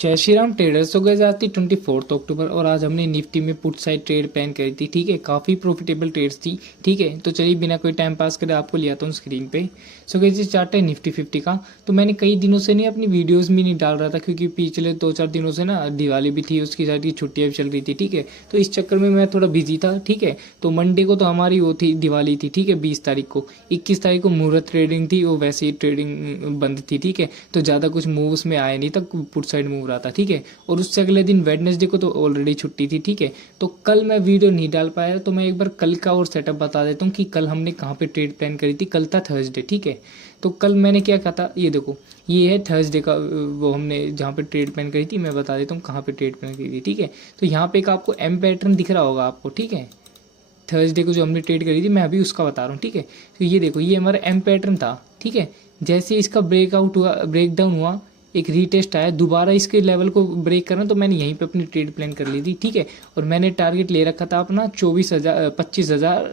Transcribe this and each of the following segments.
जय श्री राम ट्रेडर्स। हो गए जाती 24 अक्टूबर और आज हमने निफ्टी में पुट साइड ट्रेड प्लान करी थी। ठीक है, काफ़ी प्रॉफिटेबल ट्रेड्स थी। ठीक है, तो चलिए बिना कोई टाइम पास करे आपको ले आता हूँ स्क्रीन पे। सो गई चार्ट है निफ्टी 50 का। तो मैंने कई दिनों से नहीं अपनी वीडियोस भी नहीं डाल रहा था क्योंकि पिछले 2-4 दिनों से ना दिवाली भी थी, उसकी साइड की छुट्टियाँ भी चल रही थी। ठीक है, तो इस चक्कर में मैं थोड़ा बिजी था। ठीक है, तो मंडे को तो हमारी वो थी दिवाली थी। ठीक है, 20 तारीख को। 21 तारीख को मुहूर्त ट्रेडिंग थी, वो वैसे ही ट्रेडिंग बंद थी। ठीक है, तो ज़्यादा कुछ मूव उसमें आया नहीं था, पुट साइड मूव रहा था। ठीक है, और उससे अगले दिन वेडनेसडे को तो ऑलरेडी छुट्टी थी। ठीक है, तो कल मैं वीडियो नहीं डाल पाया, तो मैं एक बार कल का और सेटअप बता देता हूँ कि कल हमने कहाँ पे ट्रेड प्लान करी थी। कल था थर्सडे। ठीक है, तो कल मैंने क्या कहा था, ये देखो, ये है थर्सडे का वो हमने जहाँ पे ट्रेड प्लान करी थी। मैं बता देता हूँ कहाँ पे ट्रेड प्लान करी थी। ठीक है, तो यहाँ पे एक आपको एम पैटर्न दिख रहा होगा आपको। ठीक है, थर्सडे को जो हमने ट्रेड करी थी, मैं अभी उसका बता रहा हूँ। ठीक है, तो ये देखो, ये हमारा एम पैटर्न था। ठीक है, जैसे इसका ब्रेकआउट हुआ, ब्रेकडाउन हुआ, एक रीटेस्ट आया, दोबारा इसके लेवल को ब्रेक करना, तो मैंने यहीं पे अपनी ट्रेड प्लान कर ली थी। ठीक है, और मैंने टारगेट ले रखा था अपना 24,000, 25,000,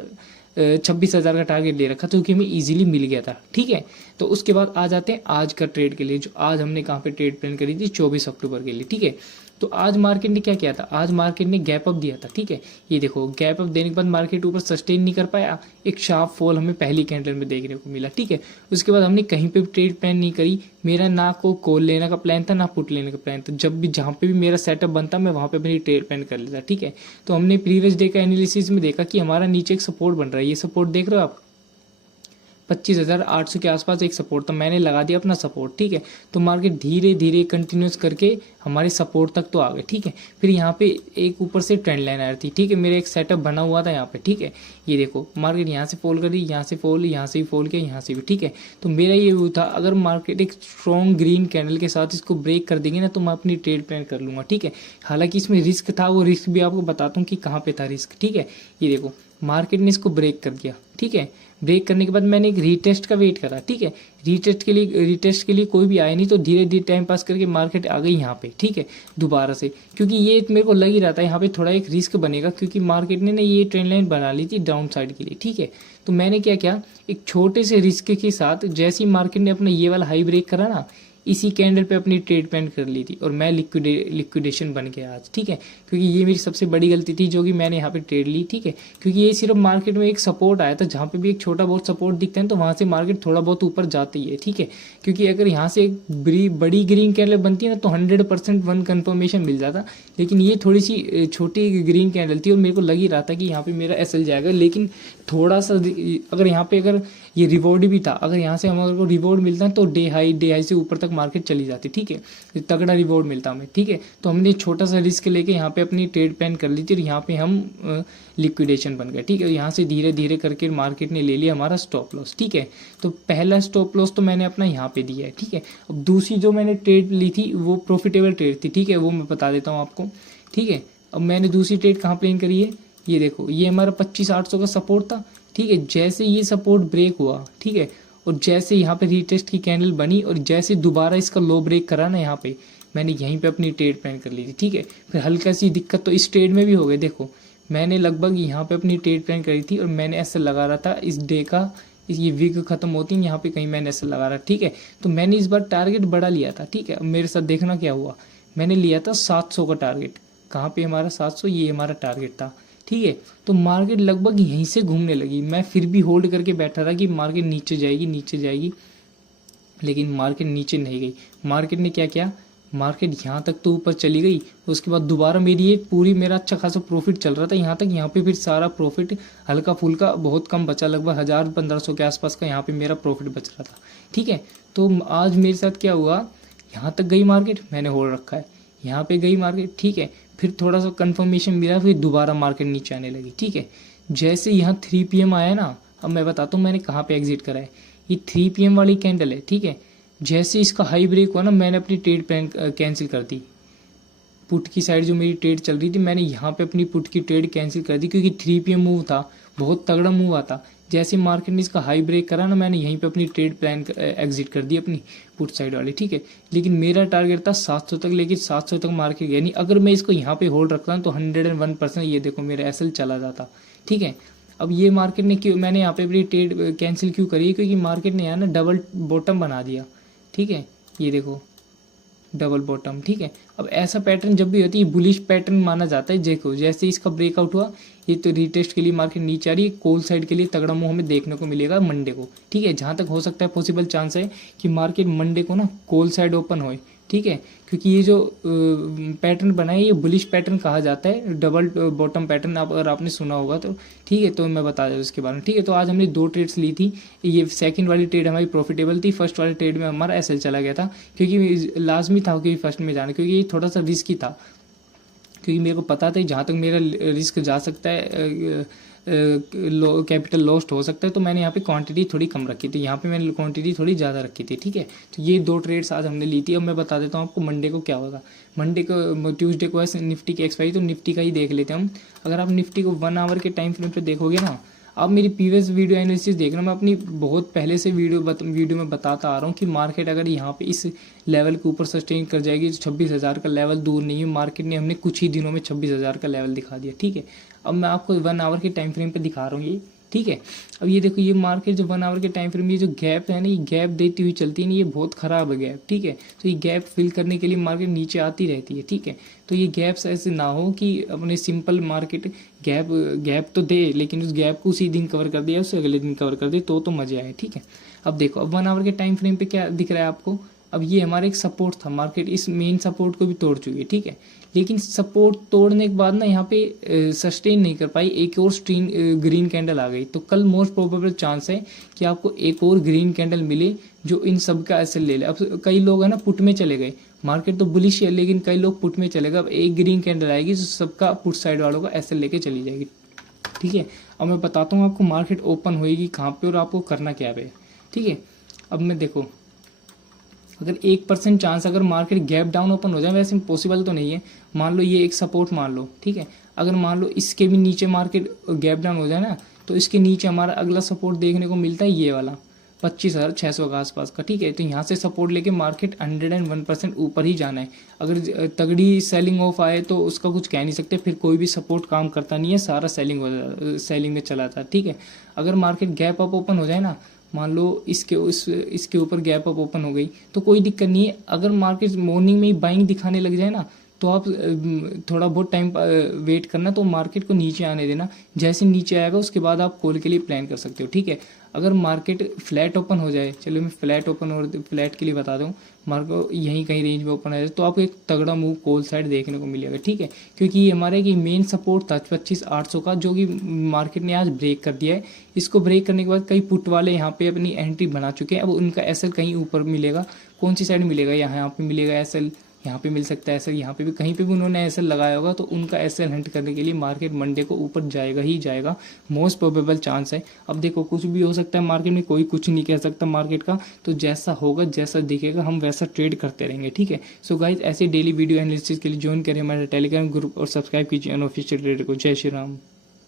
26,000 का टारगेट ले रखा था, क्योंकि हमें इजीली मिल गया था। ठीक है, तो उसके बाद आ जाते हैं आज का ट्रेड के लिए, जो आज हमने कहाँ पे ट्रेड प्लान करी थी 24 अक्टूबर के लिए। ठीक है, तो आज मार्केट ने क्या किया था, आज मार्केट ने गैप अप दिया था। ठीक है, ये देखो, गैप अप देने के बाद मार्केट ऊपर सस्टेन नहीं कर पाया, एक शार्प फॉल हमें पहली कैंडल में देखने को मिला। ठीक है, उसके बाद हमने कहीं पे भी ट्रेड प्लान नहीं करी। मेरा ना को कॉल लेने का प्लान था, ना पुट लेने का प्लान था। जब भी जहाँ पे भी मेरा सेटअप बनता, मैं वहाँ पे अपनी ट्रेड प्लान कर लेता। ठीक है, तो हमने प्रीवियस डे का एनालिसिस में देखा कि हमारा नीचे एक सपोर्ट बन रहा है। ये सपोर्ट देख रहे हो आप, 25,800 के आसपास एक सपोर्ट था, मैंने लगा दिया अपना सपोर्ट। ठीक है, तो मार्केट धीरे धीरे कंटिन्यूस करके हमारे सपोर्ट तक तो आ गए। ठीक है, फिर यहाँ पे एक ऊपर से ट्रेंड लाइन आ रही थी। ठीक है, मेरा एक सेटअप बना हुआ था यहाँ पे। ठीक है, ये देखो, मार्केट यहाँ से फॉल कर रही, यहाँ से फॉल, यहाँ से भी फॉल किया, यहाँ से भी। ठीक है, तो मेरा ये वो था, अगर मार्केट एक स्ट्रॉन्ग ग्रीन कैंडल के साथ इसको ब्रेक कर देंगे ना, तो मैं अपनी ट्रेड प्लान कर लूँगा। ठीक है, हालांकि इसमें रिस्क था, वो रिस्क भी आपको बताता हूँ कि कहाँ पे था रिस्क। ठीक है, ये देखो, मार्केट ने इसको ब्रेक कर दिया। ठीक है, ब्रेक करने के बाद मैंने एक रीटेस्ट का वेट करा। ठीक है, रीटेस्ट के लिए कोई भी आया नहीं, तो धीरे धीरे टाइम पास करके मार्केट आ गई यहाँ पे। ठीक है, दोबारा से, क्योंकि ये मेरे को लग ही रहा था यहाँ पे थोड़ा एक रिस्क बनेगा, क्योंकि मार्केट ने ना ये ट्रेंड लाइन बना ली थी डाउन साइड के लिए। ठीक है, तो मैंने क्या किया, एक छोटे से रिस्क के साथ जैसे ही मार्केट ने अपना ये वाला हाई ब्रेक करा ना, इसी कैंडल पे अपनी ट्रेड प्लान कर ली थी, और मैं लिक्विडेशन बन गया आज। ठीक है, क्योंकि ये मेरी सबसे बड़ी गलती थी जो कि मैंने यहाँ पे ट्रेड ली। ठीक है, क्योंकि ये सिर्फ मार्केट में एक सपोर्ट आया था, जहाँ पे भी एक छोटा बहुत सपोर्ट दिखता है तो वहाँ से मार्केट थोड़ा बहुत ऊपर जाती है। ठीक है, क्योंकि अगर यहाँ से एक बड़ी ग्रीन कैंडल बनती है ना, तो 100% वन कन्फर्मेशन मिल जाता। लेकिन ये थोड़ी सी छोटी ग्रीन कैंडल थी, और मेरे को लग ही रहा था कि यहाँ पे मेरा एसएल जाएगा। लेकिन थोड़ा सा अगर यहाँ पे अगर ये रिवॉर्ड भी था, अगर यहाँ से हमारे को रिवॉर्ड मिलता है तो डे हाई से ऊपर तक मार्केट चली जाती। ठीक है, तगड़ा रिवॉर्ड मिलता हमें। ठीक है, तो हमने छोटा सा रिस्क लेके यहाँ पे अपनी ट्रेड प्लान कर ली थी, और यहाँ पे हम लिक्विडेशन बन गए। ठीक है, यहाँ से धीरे धीरे करके मार्केट ने ले लिया हमारा स्टॉप लॉस। ठीक है, तो पहला स्टॉप लॉस तो मैंने अपना यहाँ पे दिया है। ठीक है, अब दूसरी जो मैंने ट्रेड ली थी वो प्रॉफिटेबल ट्रेड थी। ठीक है, वो मैं बता देता हूँ आपको। ठीक है, अब मैंने दूसरी ट्रेड कहाँ प्लेन करी है, ये देखो, ये हमारा 25,800 का सपोर्ट था। ठीक है, जैसे ये सपोर्ट ब्रेक हुआ, ठीक है, और जैसे यहाँ पे रीटेस्ट की कैंडल बनी, और जैसे दोबारा इसका लो ब्रेक करा ना यहाँ पे, मैंने यहीं पे अपनी ट्रेड प्लान कर ली थी। ठीक है, फिर हल्का सी दिक्कत तो इस ट्रेड में भी हो गई। देखो, मैंने लगभग यहाँ पे अपनी ट्रेड प्लान करी थी, और मैंने ऐसा लगा रहा था इस डे का, ये वीक खत्म होती है यहाँ पे कहीं मैंने ऐसा लगा रहा। ठीक है, तो मैंने इस बार टारगेट बड़ा लिया था। ठीक है, अब मेरे साथ देखना क्या हुआ, मैंने लिया था 700 का टारगेट। कहाँ पे हमारा 700, ये हमारा टारगेट था। ठीक है, तो मार्केट लगभग यहीं से घूमने लगी, मैं फिर भी होल्ड करके बैठा था कि मार्केट नीचे जाएगी नीचे जाएगी, लेकिन मार्केट नीचे नहीं गई। मार्केट ने क्या किया, मार्केट यहाँ तक तो ऊपर चली गई, उसके बाद दोबारा मेरी ये पूरी, मेरा अच्छा खासा प्रॉफिट चल रहा था यहाँ तक, यहाँ पे फिर सारा प्रॉफिट हल्का फुल्का बहुत कम बचा, लगभग 1,000-1,500 के आसपास का यहाँ पे मेरा प्रॉफिट बच रहा था। ठीक है, तो आज मेरे साथ क्या हुआ, यहाँ तक गई मार्केट, मैंने होल्ड रखा है, यहाँ पे गई मार्केट। ठीक है, फिर थोड़ा सा कंफर्मेशन मिला, फिर दोबारा मार्केट नीचे आने लगी। ठीक है, जैसे यहाँ 3 PM आया ना, अब मैं बताता हूँ मैंने कहाँ पे एग्जिट करा है। ये 3 PM वाली कैंडल है। ठीक है, जैसे इसका हाई ब्रेक हुआ ना, मैंने अपनी ट्रेड प्लान कैंसिल कर दी। पुट की साइड जो मेरी ट्रेड चल रही थी, मैंने यहाँ पे अपनी पुट की ट्रेड कैंसिल कर दी, क्योंकि 3 PM मूव था, बहुत तगड़ा मूव आता। जैसे मार्केट ने इसका हाई ब्रेक करा ना, मैंने यहीं पे अपनी ट्रेड प्लान एग्जिट कर दी अपनी पुट साइड वाली। ठीक है, लेकिन मेरा टारगेट था 700 तक, लेकिन 700 तक मार्केट गया नहीं। अगर मैं इसको यहाँ पे होल्ड रखता तो 101%, ये देखो, मेरा एसएल चला जाता। ठीक है, अब ये मार्केट ने क्यों, मैंने यहाँ पे अपनी ट्रेड कैंसिल क्यों करी है, क्योंकि मार्केट ने यहाँ ना डबल बॉटम बना दिया। ठीक है, ये देखो, डबल बॉटम, ठीक है। अब ऐसा पैटर्न जब भी होती है बुलिश पैटर्न माना जाता है। देखो जैसे इसका ब्रेकआउट हुआ, ये तो रीटेस्ट के लिए मार्केट नीचे आ रही है, कॉल साइड के लिए तगड़ा मुंह हमें देखने को मिलेगा मंडे को, ठीक है। जहाँ तक हो सकता है पॉसिबल चांस है कि मार्केट मंडे को ना कॉल साइड ओपन होए, ठीक है, क्योंकि ये जो पैटर्न बना है ये बुलिश पैटर्न कहा जाता है, डबल बॉटम पैटर्न, आप अगर आपने सुना होगा तो, ठीक है। तो मैं बता दूँ इसके बारे में, ठीक है। तो आज हमने 2 ट्रेड्स ली थी। ये सेकंड वाली ट्रेड हमारी प्रॉफिटेबल थी, फर्स्ट वाले ट्रेड में हमारा एसएल चला गया था, क्योंकि लाजमी था कि फर्स्ट में जाना, क्योंकि ये थोड़ा सा रिस्की था, क्योंकि मेरे को पता था जहाँ तक मेरा रिस्क जा सकता है, कैपिटल लॉस्ट हो सकता है, तो मैंने यहाँ पे क्वांटिटी थोड़ी कम रखी थी, यहाँ पे मैंने क्वांटिटी थोड़ी ज़्यादा रखी थी, ठीक है। तो ये 2 ट्रेड्स आज हमने ली थी। अब मैं बता देता हूँ आपको मंडे को क्या होगा। मंडे को, ट्यूसडे को ऐसे निफ्टी की एक्सपायरी, तो निफ्टी का ही देख लेते हैं हम। अगर आप निफ्टी को 1 आवर के टाइम फ्रेम पे देखोगे ना, आप मेरी प्रीवियस वीडियो एनालिसिस देखना, मैं अपनी बहुत पहले से वीडियो में बताता आ रहा हूँ कि मार्केट अगर यहाँ पे इस लेवल के ऊपर सस्टेन कर जाएगी तो 26,000 का लेवल दूर नहीं है। मार्केट ने हमने कुछ ही दिनों में 26,000 का लेवल दिखा दिया, ठीक है। अब मैं आपको 1 आवर के टाइम फ्रेम पे दिखा रहा हूँ ये, ठीक है। अब ये देखो, ये मार्केट जो 1 आवर के टाइम फ्रेम, ये जो गैप है ना, ये गैप देती हुई चलती है ना, ये बहुत खराब है गैप, ठीक है। तो ये गैप फिल करने के लिए मार्केट नीचे आती रहती है, ठीक है। तो ये गैप्स ऐसे ना हो कि अपने सिंपल मार्केट गैप तो दे, लेकिन उस गैप को उसी दिन कवर कर दिया, उससे अगले दिन कवर कर दे, तो मजे आए, ठीक है। अब देखो, अब 1 आवर के टाइम फ्रेम पे क्या दिख रहा है आपको। अब ये हमारा एक सपोर्ट था, मार्केट इस मेन सपोर्ट को भी तोड़ चुकी है, ठीक है। लेकिन सपोर्ट तोड़ने के बाद ना यहाँ पे सस्टेन नहीं कर पाई, एक और ग्रीन कैंडल आ गई। तो कल मोस्ट प्रोबेबल चांस है कि आपको एक और ग्रीन कैंडल मिले जो इन सब का एसएल ले ले। अब कई लोग है ना पुट में चले गए, मार्केट तो बुलिश है लेकिन कई लोग पुट में चले गए। अब एक ग्रीन कैंडल आएगी जो सबका पुट साइड वालों का एसएल लेके चली जाएगी, ठीक है। अब मैं बताता हूँ आपको मार्केट ओपन होएगी कहाँ पे और आपको करना क्या है, ठीक है। अब मैं देखो, अगर 1% चांस अगर मार्केट गैप डाउन ओपन हो जाए, वैसे पॉसिबल तो नहीं है, मान लो ये एक सपोर्ट मान लो, ठीक है। अगर मान लो इसके भी नीचे मार्केट गैप डाउन हो जाए ना, तो इसके नीचे हमारा अगला सपोर्ट देखने को मिलता है ये वाला 25,600 के आसपास का, ठीक है। तो यहाँ से सपोर्ट लेके मार्केट 101% ऊपर ही जाना है। अगर तगड़ी सेलिंग ऑफ आए तो उसका कुछ कह नहीं सकते, फिर कोई भी सपोर्ट काम करता नहीं है, सारा सेलिंग में चला था, ठीक है। अगर मार्केट गैप अप ओपन हो जाए ना, मान लो इसके ऊपर गैप अप ओपन हो गई तो कोई दिक्कत नहीं है। अगर मार्केट मॉर्निंग में ही बाइंग दिखाने लग जाए ना, तो आप थोड़ा बहुत टाइम वेट करना, तो मार्केट को नीचे आने देना। जैसे नीचे आएगा उसके बाद आप कॉल के लिए प्लान कर सकते हो, ठीक है। अगर मार्केट फ्लैट ओपन हो जाए, चलो मैं फ्लैट ओपन और फ्लैट के लिए बता दूं, मार्केट यहीं कहीं रेंज में ओपन हो जाए तो आपको एक तगड़ा मूव कॉल साइड देखने को मिलेगा, ठीक है। क्योंकि ये हमारे की मेन सपोर्ट था 25,800 का, जो कि मार्केट ने आज ब्रेक कर दिया है। इसको ब्रेक करने के बाद कई पुट वाले यहाँ पे अपनी एंट्री बना चुके हैं। अब उनका एसएल कहीं ऊपर मिलेगा, कौन सी साइड मिलेगा, यहाँ पे मिलेगा एसएल, यहाँ पे मिल सकता है एसएल, यहाँ पे भी कहीं पे भी उन्होंने एसएल लगाया होगा, तो उनका एसएल हंट करने के लिए मार्केट मंडे को ऊपर जाएगा ही जाएगा, मोस्ट प्रोबेबल चांस है। अब देखो कुछ भी हो सकता है मार्केट में, कोई कुछ नहीं कह सकता मार्केट का, तो जैसा होगा जैसा दिखेगा हम वैसा ट्रेड करते रहेंगे, ठीक है। सो गाइस, ऐसे डेली वीडियो एनालिसिस के लिए ज्वाइन करें हमारे टेलीग्राम ग्रुप और सब्सक्राइब कीजिए अनऑफिशियल ट्रेडर को। जय श्री राम।